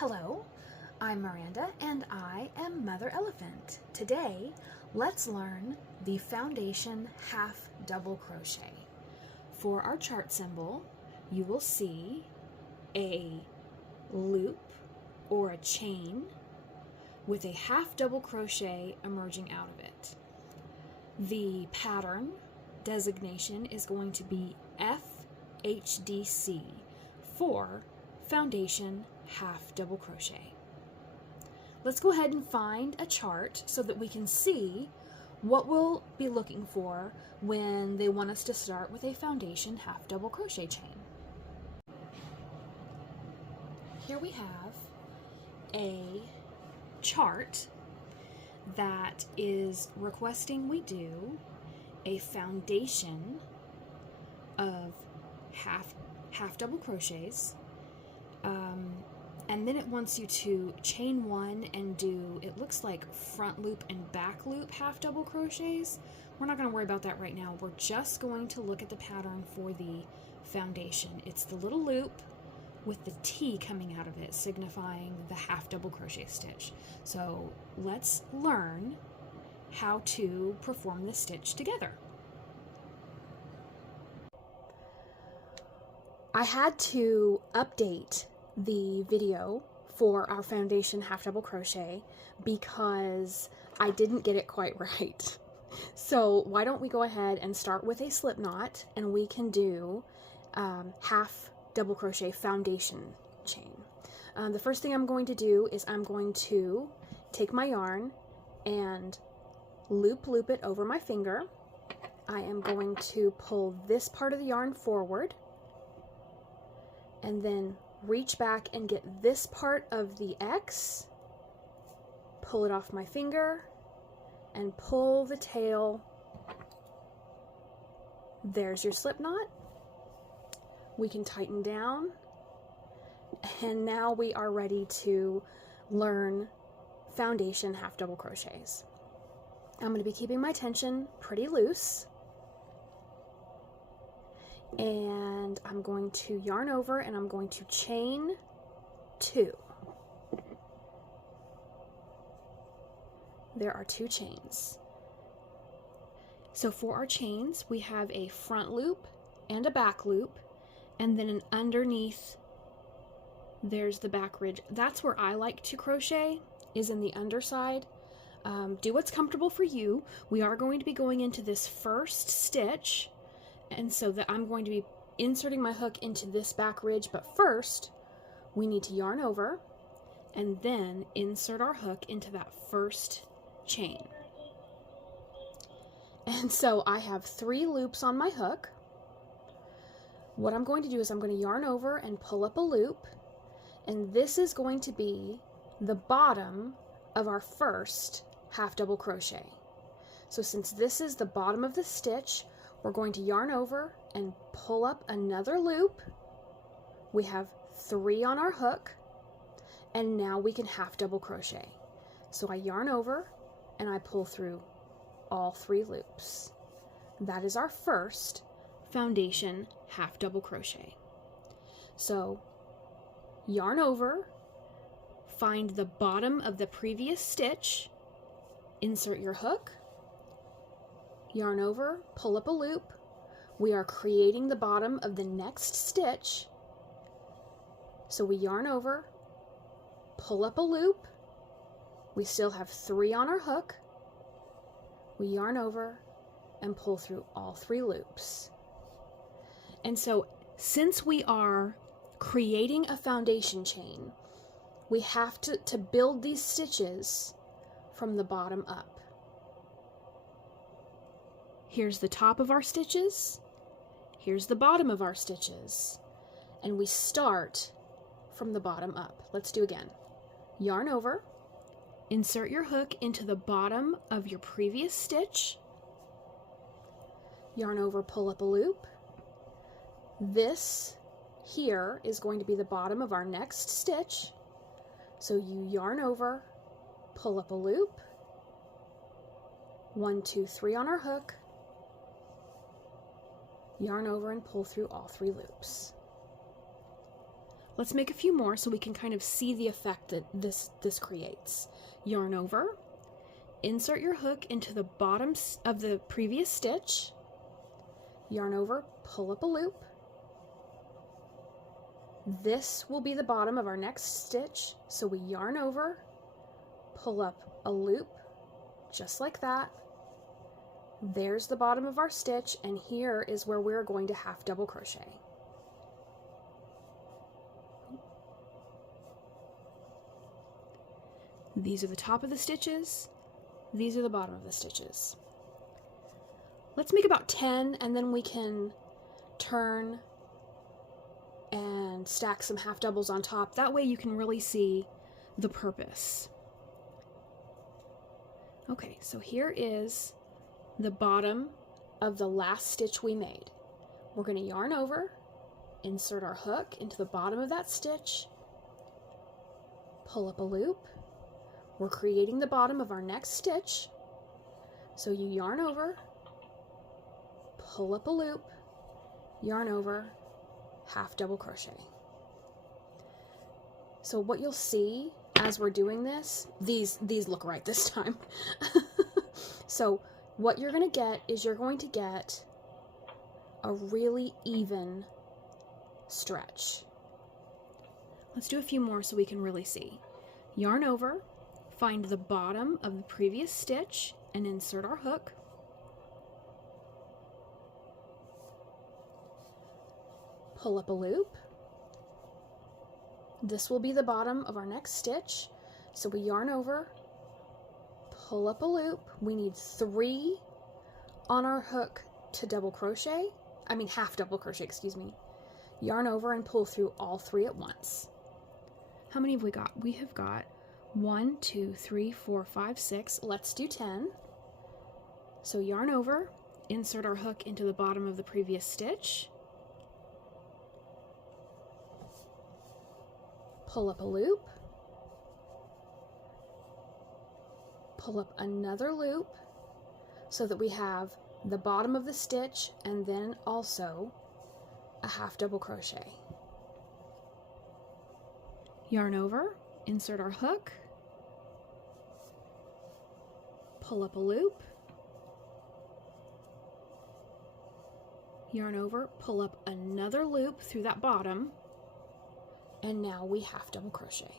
Hello, I'm Miranda and I am Mother Elephant. Today, let's learn the foundation half double crochet. For our chart symbol, you will see a loop or a chain with a half double crochet emerging out of it. The pattern designation is going to be Fhdc for foundation half double crochet. Let's go ahead and find a chart so that we can see what we'll be looking for when they want us to start with a foundation half double crochet chain. Here we have a chart that is requesting we do a foundation of half double crochets, and then it wants you to chain one and do, it looks like front loop and back loop half double crochets. We're not going to worry about that right now. We're just going to look at the pattern for the foundation. It's the little loop with the T coming out of it, signifying the half double crochet stitch. So let's learn how to perform this stitch together. I had to update the video for our foundation half double crochet because I didn't get it quite right. So why don't we go ahead and start with a slip knot, and we can do half double crochet foundation chain. The first thing I'm going to do is I'm going to take my yarn and loop it over my finger. I am going to pull this part of the yarn forward and then reach back and get this part of the X, pull it off my finger, and pull the tail. There's your slip knot. We can tighten down, and now we are ready to learn foundation half double crochets. I'm going to be keeping my tension pretty loose, and I'm going to yarn over and I'm going to chain 2. There are 2 chains. So for our chains, we have a front loop and a back loop, and then an underneath, there's the back ridge. That's where I like to crochet, is in the underside. Do what's comfortable for you. We are going to be going into this first stitch, and so that I'm going to be inserting my hook into this back ridge, but first we need to yarn over and then insert our hook into that first chain. And so I have 3 loops on my hook. What I'm going to do is I'm going to yarn over and pull up a loop, and this is going to be the bottom of our first half double crochet. So since this is the bottom of the stitch, we're going to yarn over and pull up another loop. We have 3 on our hook, and now we can half double crochet. So I yarn over and I pull through all 3 loops. That is our first foundation half double crochet. So yarn over, find the bottom of the previous stitch, insert your hook, yarn over, pull up a loop. We are creating the bottom of the next stitch. So we yarn over, pull up a loop. We still have 3 on our hook. We yarn over and pull through all 3 loops. And so since we are creating a foundation chain, we have to build these stitches from the bottom up. Here's the top of our stitches, here's the bottom of our stitches, and we start from the bottom up. Let's do again. Yarn over, insert your hook into the bottom of your previous stitch, yarn over, pull up a loop. This here is going to be the bottom of our next stitch, so you yarn over, pull up a loop, 1, 2, 3 on our hook, yarn over and pull through all 3 loops. Let's make a few more so we can kind of see the effect that this creates. Yarn over, insert your hook into the bottom of the previous stitch, yarn over, pull up a loop. This will be the bottom of our next stitch, so we yarn over, pull up a loop, just like that. There's the bottom of our stitch, and here is where we're going to half double crochet. These are the top of the stitches, these are the bottom of the stitches. Let's make about 10, and then we can turn and stack some half doubles on top. That way you can really see the purpose. Okay, so here is the bottom of the last stitch we made. We're going to yarn over, insert our hook into the bottom of that stitch, pull up a loop. We're creating the bottom of our next stitch. So you yarn over, pull up a loop, yarn over, half double crochet. So what you'll see as we're doing this, these look right this time. So what you're going to get is you're going to get a really even stretch. Let's do a few more so we can really see. Yarn over, find the bottom of the previous stitch and insert our hook. Pull up a loop. This will be the bottom of our next stitch. So we yarn over, pull up a loop. We need 3 on our hook to double crochet. Half double crochet, excuse me. Yarn over and pull through all 3 at once. How many have we got? We have got 1, 2, 3, 4, 5, 6. Let's do 10. So yarn over, insert our hook into the bottom of the previous stitch. Pull up a loop, pull up another loop so that we have the bottom of the stitch and then also a half double crochet. Yarn over, insert our hook, pull up a loop, yarn over, pull up another loop through that bottom, and now we half double crochet.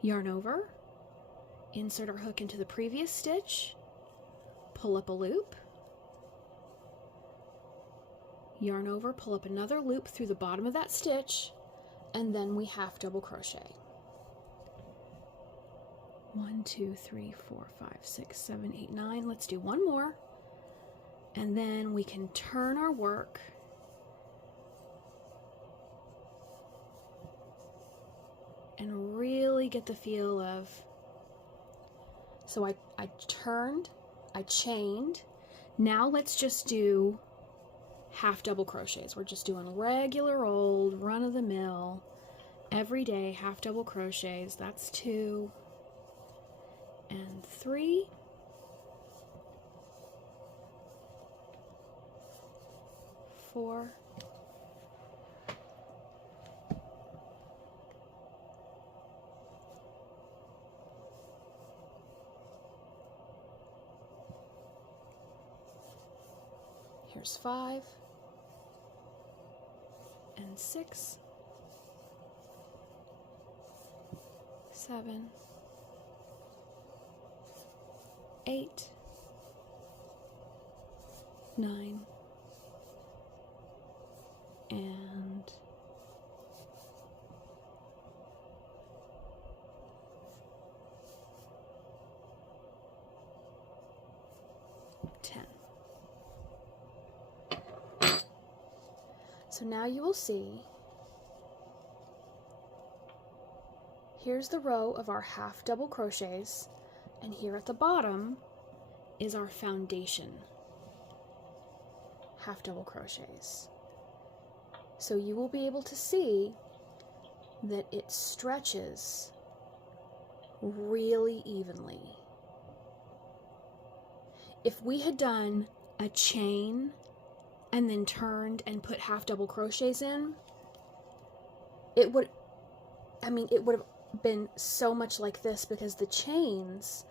Yarn over, insert our hook into the previous stitch, pull up a loop, yarn over, pull up another loop through the bottom of that stitch, and then we half double crochet. 1, 2, 3, 4, 5, 6, 7, 8, 9. Let's do one more. And then we can turn our work and really get the feel of, so I turned, I chained. Now let's just do half double crochets. We're just doing regular old run-of-the-mill everyday half double crochets. That's 2 and 3. 4, here's 5 and 6, 7, 8, 9, and 10. So now you will see, here's the row of our half double crochets, and here at the bottom is our foundation half double crochets. So you will be able to see that it stretches really evenly. If we had done a chain and then turned and put half double crochets in, it would have been so much like this, because the chains,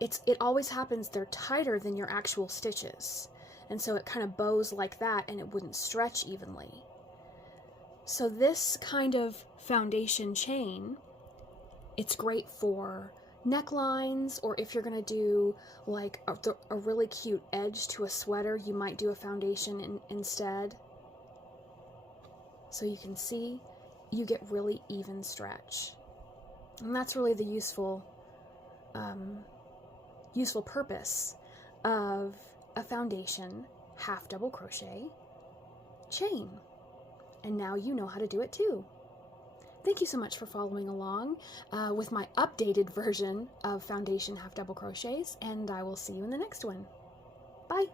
it always happens, they're tighter than your actual stitches. And so it kind of bows like that and it wouldn't stretch evenly. So this kind of foundation chain, it's great for necklines, or if you're going to do like a really cute edge to a sweater, you might do a foundation instead. So you can see you get really even stretch. And that's really the useful purpose of a foundation half double crochet chain. And now you know how to do it too. Thank you so much for following along with my updated version of foundation half double crochets, and I will see you in the next one. Bye!